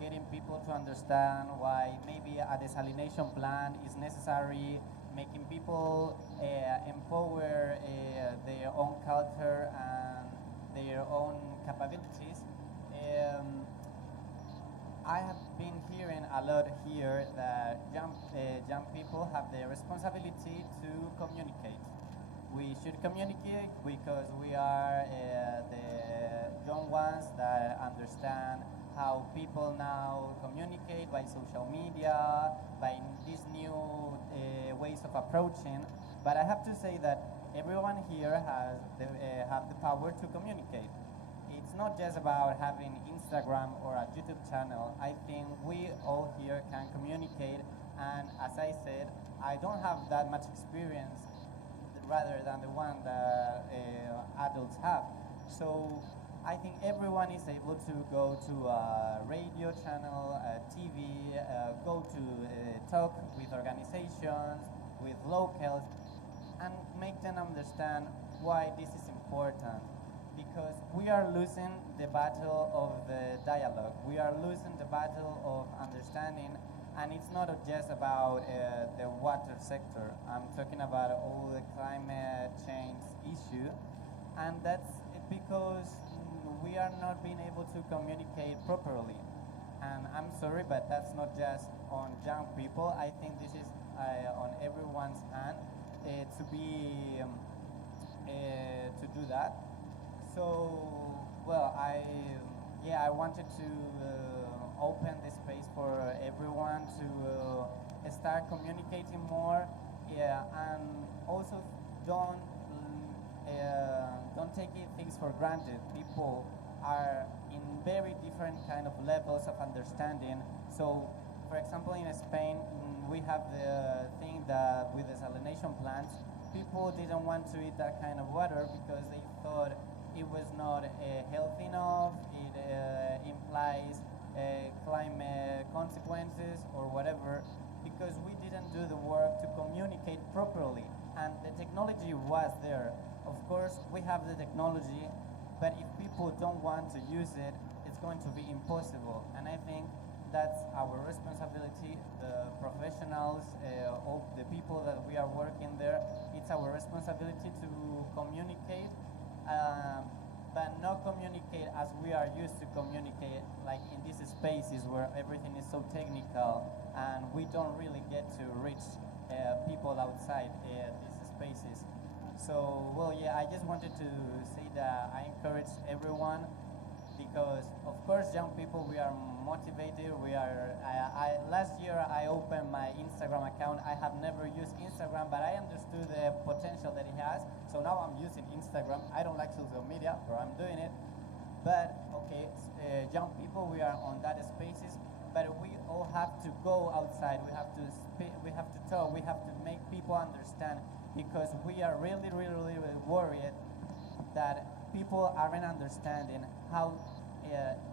getting people to understand why maybe a desalination plant is necessary, making people empower their own culture and their own capabilities, I have been hearing a lot here that young people have the responsibility to communicate. We should communicate because we are the young ones that understand how people now communicate by social media, by these new ways of approaching. But I have to say that everyone here has have the power to communicate. It's not just about having Instagram or a YouTube channel. I think we all here can communicate, and as I said, I don't have that much experience rather than the one that adults have. So I think everyone is able to go to a radio channel, a TV, go to talk with organizations, with locals, and make them understand why this is important. Because we are losing the battle of the dialogue. We are losing the battle of understanding, and it's not just about the water sector. I'm talking about all the climate change issue, and that's because we are not being able to communicate properly. And I'm sorry, but that's not just on young people. I think this is on everyone's hand to be to do that. So, well, I wanted to open the space for everyone to start communicating more, and also don't take things for granted. People are in very different kind of levels of understanding. So, for example, in Spain, we have the thing that with desalination plants, people didn't want to eat that kind of water because they thought it was not healthy enough, it implies climate consequences or whatever. because we didn't do the work to communicate properly. And the technology was there. Of course, we have the technology, but if people don't want to use it, it's going to be impossible. And I think that's our responsibility, the professionals, all the people that we are working there. It's our responsibility to communicate, but not communicate as we are used to communicate, like in these spaces where everything is so technical and we don't really get to reach people outside these spaces. So, well, yeah, I just wanted to say that I encourage everyone, because of course young people, we are motivated. Last year I opened my Instagram account. I have never used Instagram, but I understood the potential that it has, so now I'm using Instagram. I don't like social media, but I'm doing it. But okay, young people, we are on that spaces, but we all have to go outside. We have to speak, we have to talk, we have to make people understand, because we are really, really, really worried that people aren't understanding how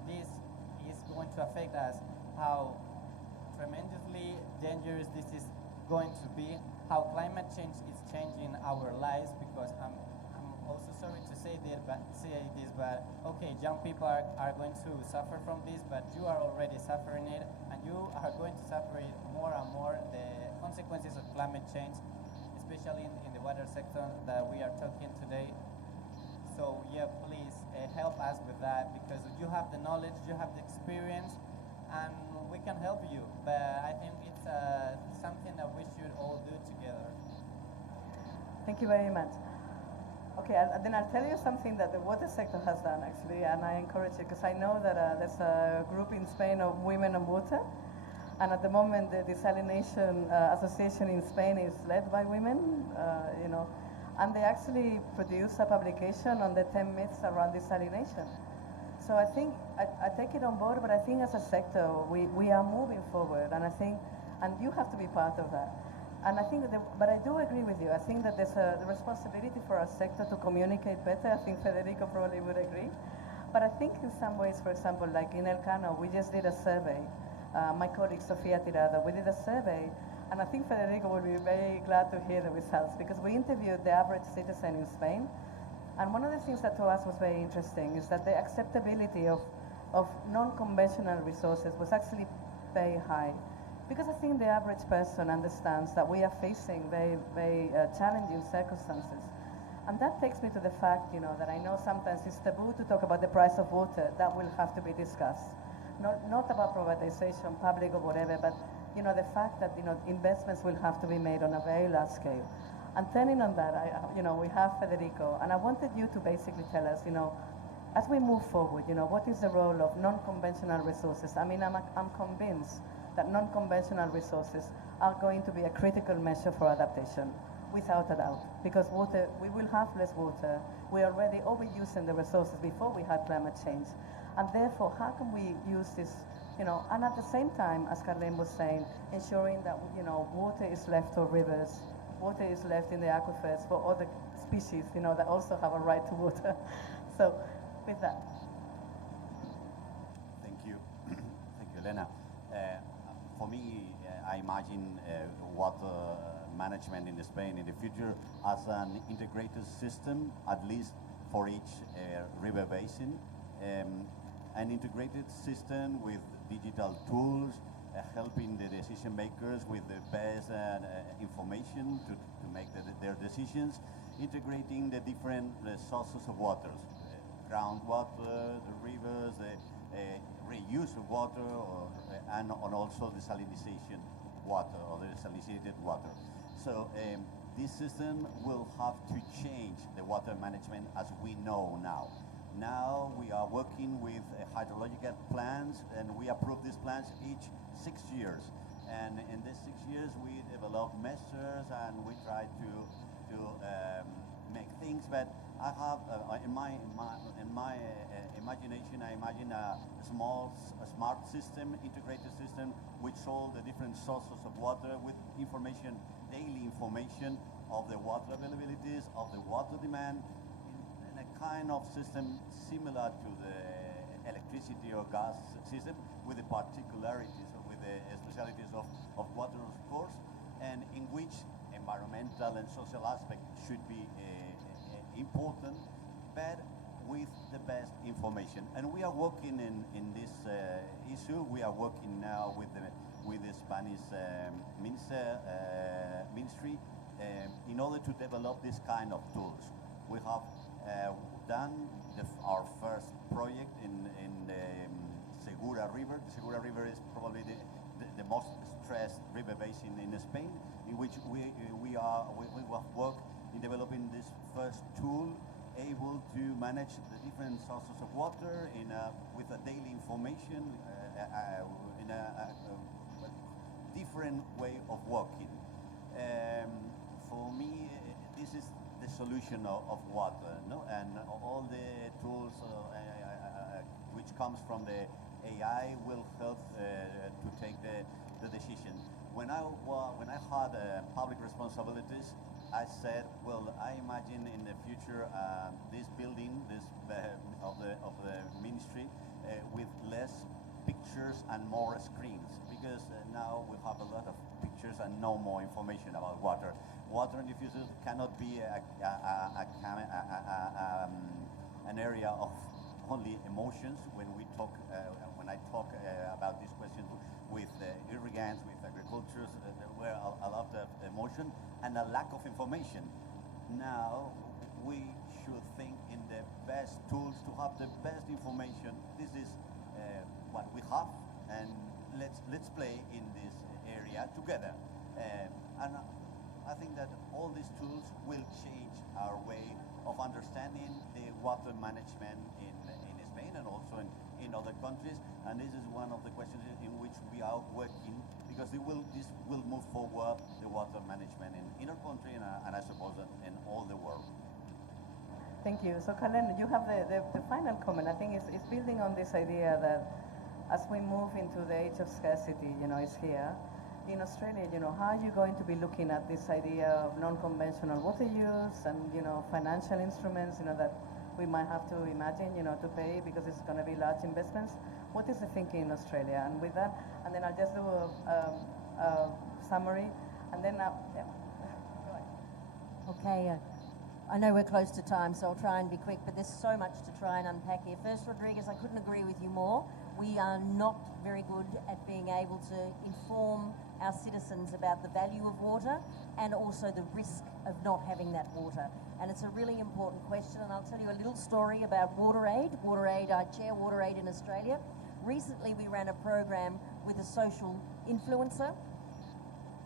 this is going to affect us, how tremendously dangerous this is going to be, how climate change is changing our lives. Because I'm also sorry to say this, but okay, young people are going to suffer from this, but you are already suffering it, and you are going to suffer it more and more, the consequences of climate change, especially in the water sector that we are talking today. So yeah, please help us with that, because you have the knowledge, you have the experience, and we can help you. But I think it's something that we should all do together. Thank you very much. Okay, then I'll tell you something that the water sector has done actually, and I encourage you, because I know that there's a group in Spain of Women on Water, and at the moment the Desalination Association in Spain is led by women, you know, and they actually produce a publication on the 10 myths around desalination. So I think, I take it on board, but I think as a sector, we are moving forward, and I think, and you have to be part of that. And I think but I do agree with you. I think that there's the responsibility for our sector to communicate better. I think Federico probably would agree. But I think in some ways, for example, like in Elcano, we just did a survey. My colleague Sofia Tirado, we did a survey, and I think Federico will be very glad to hear the results, because we interviewed the average citizen in Spain. And one of the things that to us was very interesting is that the acceptability of non-conventional resources was actually very high. Because I think the average person understands that we are facing very, very challenging circumstances. And that takes me to the fact, you know, that I know sometimes it's taboo to talk about the price of water. That will have to be discussed. Not about privatization, public or whatever, but you know, the fact that, you know, investments will have to be made on a very large scale. And turning on that, you know, we have Federico, and I wanted you to basically tell us, you know, as we move forward, you know, what is the role of non-conventional resources? I mean, I'm convinced that non-conventional resources are going to be a critical measure for adaptation, without a doubt, because water, we will have less water. We're already overusing the resources before we had climate change. And therefore, how can we use this, you know, and at the same time, as Carlene was saying, ensuring that, you know, water is left for rivers, water is left in the aquifers for other species, you know, that also have a right to water. So, with that. Thank you. Thank you, Elena. For me, I imagine water management in Spain in the future as an integrated system, at least for each river basin. An integrated system with digital tools, helping the decision makers with the best information to make their decisions, integrating the different sources of waters, groundwater, the rivers, the reuse of water, and also the salinization water, or the desalinated water. So this system will have to change the water management as we know now. Now we are working with hydrological plans, and we approve these plans each 6 years. And in these 6 years, we develop measures and we try to make things. But I have in my imagination, I imagine a smart system, integrated system, which all the different sources of water with information, daily information of the water availabilities, of the water demand, in a kind of system similar to the electricity or gas system, with the particularities, or with the specialities of water, of course, and in which environmental and social aspect should be important, but with the best information. And we are working in this issue. We are working now with the Spanish ministry in order to develop this kind of tools. We have done our first project in the Segura River. The Segura River is probably the most stressed river basin in Spain, in which we have worked in developing this first tool able to manage the different sources of water with a daily information in a different way of working. For me, this is the solution of water, no? And all the tools which comes from the AI will help to take the decision. When I had public responsibilities, I said, well, I imagine in the future this building, of the ministry, with less pictures and more screens, because now we have a lot of pictures and no more information about water. Water in the future cannot be an area of only emotions. When I talk about this question with irrigants, with agricultures, there were a lot of emotion and a lack of information. Now we should think in the best tools to have the best information. This is what we have, and let's play in this area together. And I think that all these tools will change our way of understanding the water management in Spain and also in other countries. And this is one of the questions in which we are working, because this will move forward the water management in our country and I suppose in all the world. Thank you. So, Kalen, you have the final comment. I think it's building on this idea that as we move into the age of scarcity, is here. In Australia, how are you going to be looking at this idea of non-conventional water use and, financial instruments, that we might have to imagine, to pay because it's going to be large investments? What is the thinking in Australia? And with that, and then I'll just do a summary, and then, yeah. Go ahead. Okay, I know we're close to time, so I'll try and be quick, but there's so much to try and unpack here. First, Rodriguez, I couldn't agree with you more. We are not very good at being able to inform our citizens about the value of water and also the risk of not having that water. And it's a really important question, and I'll tell you a little story about WaterAid. WaterAid, I chair WaterAid in Australia. Recently, we ran a program with a social influencer,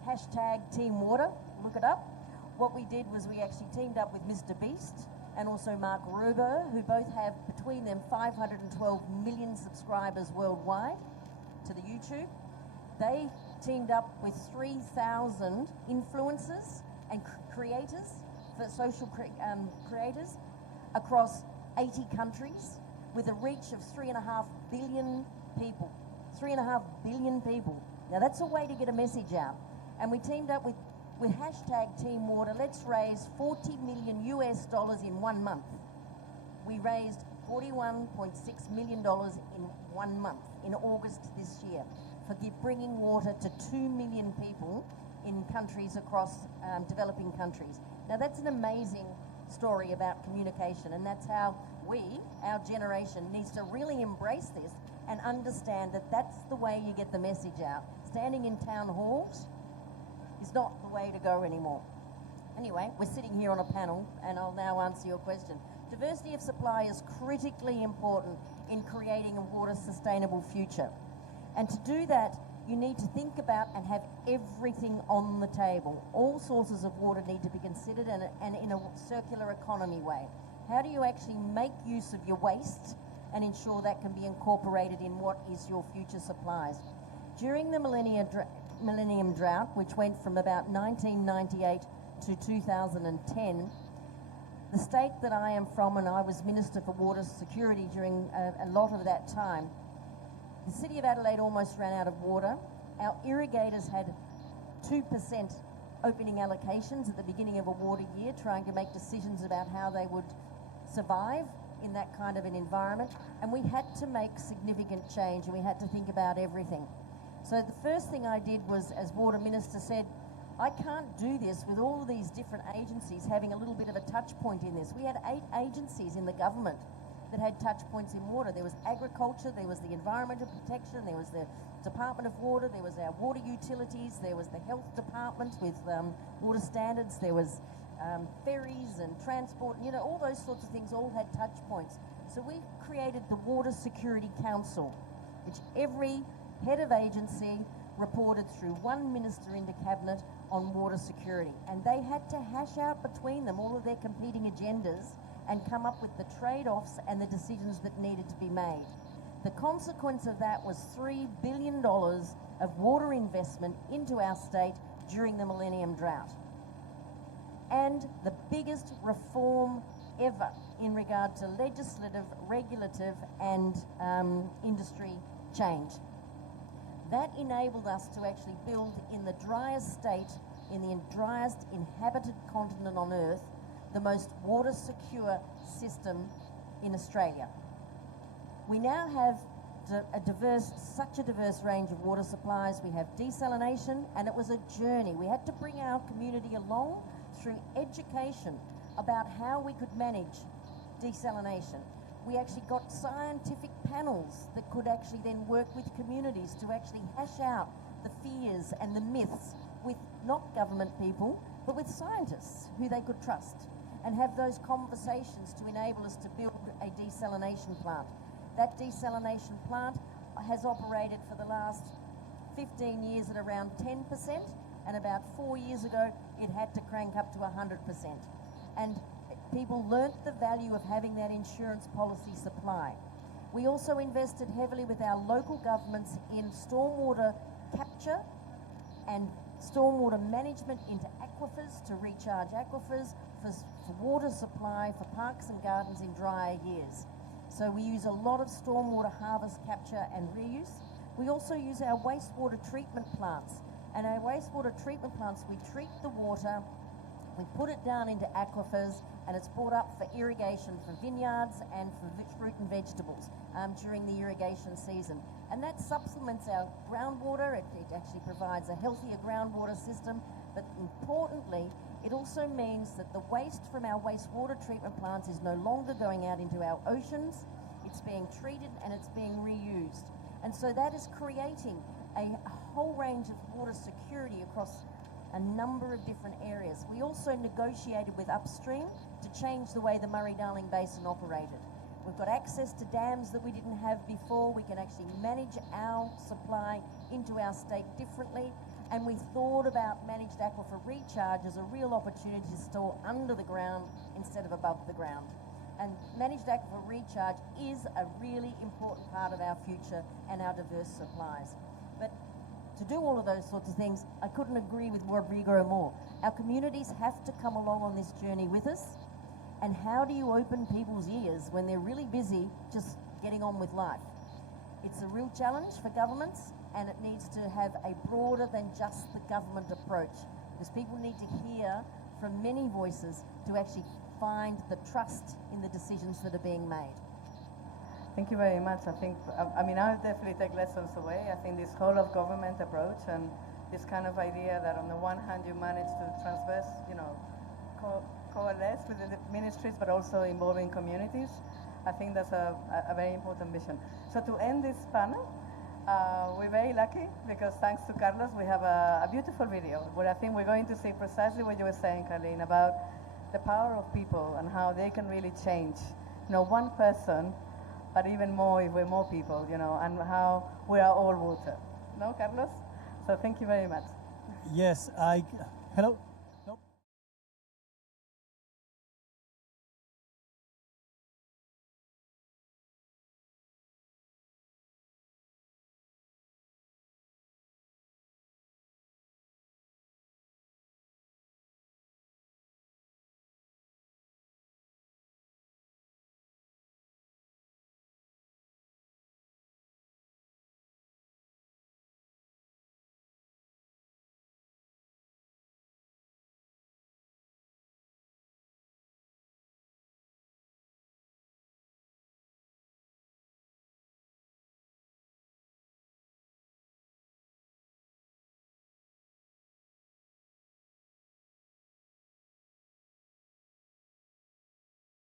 #TeamWater, look it up. What we did was we actually teamed up with Mr. Beast and also Mark Ruber, who both have between them 512 million subscribers worldwide to the YouTube. They teamed up with 3,000 influencers and creators, for social creators, across 80 countries with a reach of 3.5 billion people. 3.5 billion people. Now that's a way to get a message out. And we teamed up with #TeamWater. Let's raise $40 million in 1 month. We raised $41.6 million in 1 month, in August this year, for bringing water to 2 million people in countries across developing countries. Now that's an amazing story about communication, and that's how we, our generation, needs to really embrace this and understand that that's the way you get the message out. Standing in town halls is not the way to go anymore. Anyway, we're sitting here on a panel, and I'll now answer your question. Diversity of supply is critically important in creating a water sustainable future. And to do that, you need to think about and have everything on the table. All sources of water need to be considered and in a circular economy way. How do you actually make use of your waste and ensure that can be incorporated in what is your future supplies? During the Millennium Drought, which went from about 1998 to 2010, the state that I am from, and I was Minister for Water Security during a lot of that time, the City of Adelaide almost ran out of water. Our irrigators had 2% opening allocations at the beginning of a water year, trying to make decisions about how they would survive in that kind of an environment. And we had to make significant change, and we had to think about everything. So the first thing I did was, as Water Minister said, I can't do this with all of these different agencies having a little bit of a touch point in this. We had 8 agencies in the government that had touch points in water. There was agriculture, there was the environmental protection, there was the Department of Water, there was our water utilities, there was the health department with water standards, there was ferries and transport, you know, all those sorts of things all had touch points. So we created the Water Security Council, which every head of agency reported through one minister into cabinet on water security. And they had to hash out between them all of their competing agendas and come up with the trade-offs and the decisions that needed to be made. The consequence of that was $3 billion of water investment into our state during the Millennium Drought. And the biggest reform ever in regard to legislative, regulative and industry change. That enabled us to actually build in the driest state, in the driest inhabited continent on Earth, the most water secure system in Australia. We now have such a diverse range of water supplies. We have desalination, and it was a journey. We had to bring our community along through education about how we could manage desalination. We actually got scientific panels that could actually then work with communities to actually hash out the fears and the myths with not government people, but with scientists who they could trust, and have those conversations to enable us to build a desalination plant. That desalination plant has operated for the last 15 years at around 10%, and about 4 years ago it had to crank up to 100%. And people learnt the value of having that insurance policy supply. We also invested heavily with our local governments in stormwater capture and stormwater management into aquifers to recharge aquifers, for water supply for parks and gardens in drier years. So we use a lot of stormwater harvest, capture and reuse. We also use our wastewater treatment plants. And our wastewater treatment plants, we treat the water, we put it down into aquifers, and it's brought up for irrigation for vineyards and for fruit and vegetables during the irrigation season. And that supplements our groundwater. It actually provides a healthier groundwater system, but importantly, it also means that the waste from our wastewater treatment plants is no longer going out into our oceans. It's being treated and it's being reused. And so that is creating a whole range of water security across a number of different areas. We also negotiated with upstream to change the way the Murray-Darling Basin operated. We've got access to dams that we didn't have before. We can actually manage our supply into our state differently. And we thought about managed aquifer recharge as a real opportunity to store under the ground instead of above the ground. And managed aquifer recharge is a really important part of our future and our diverse supplies. But to do all of those sorts of things, I couldn't agree with Rodrigo more. Our communities have to come along on this journey with us. And how do you open people's ears when they're really busy just getting on with life? It's a real challenge for governments, and it needs to have a broader than just the government approach, because people need to hear from many voices to actually find the trust in the decisions that are being made. Thank you very much. I think, I mean, I'll definitely take lessons away. I think this whole of government approach and this kind of idea that on the one hand you manage to transverse, you know, coalesce with the ministries, but also involving communities. I think that's a very important vision. So to end this panel, we're very lucky because thanks to Carlos, we have a beautiful video where I think we're going to see precisely what you were saying, Carlene, about the power of people and how they can really change, you know, one person, but even more if we're more people, you know, and how we are all water. No, Carlos? So thank you very much. Yes, hello.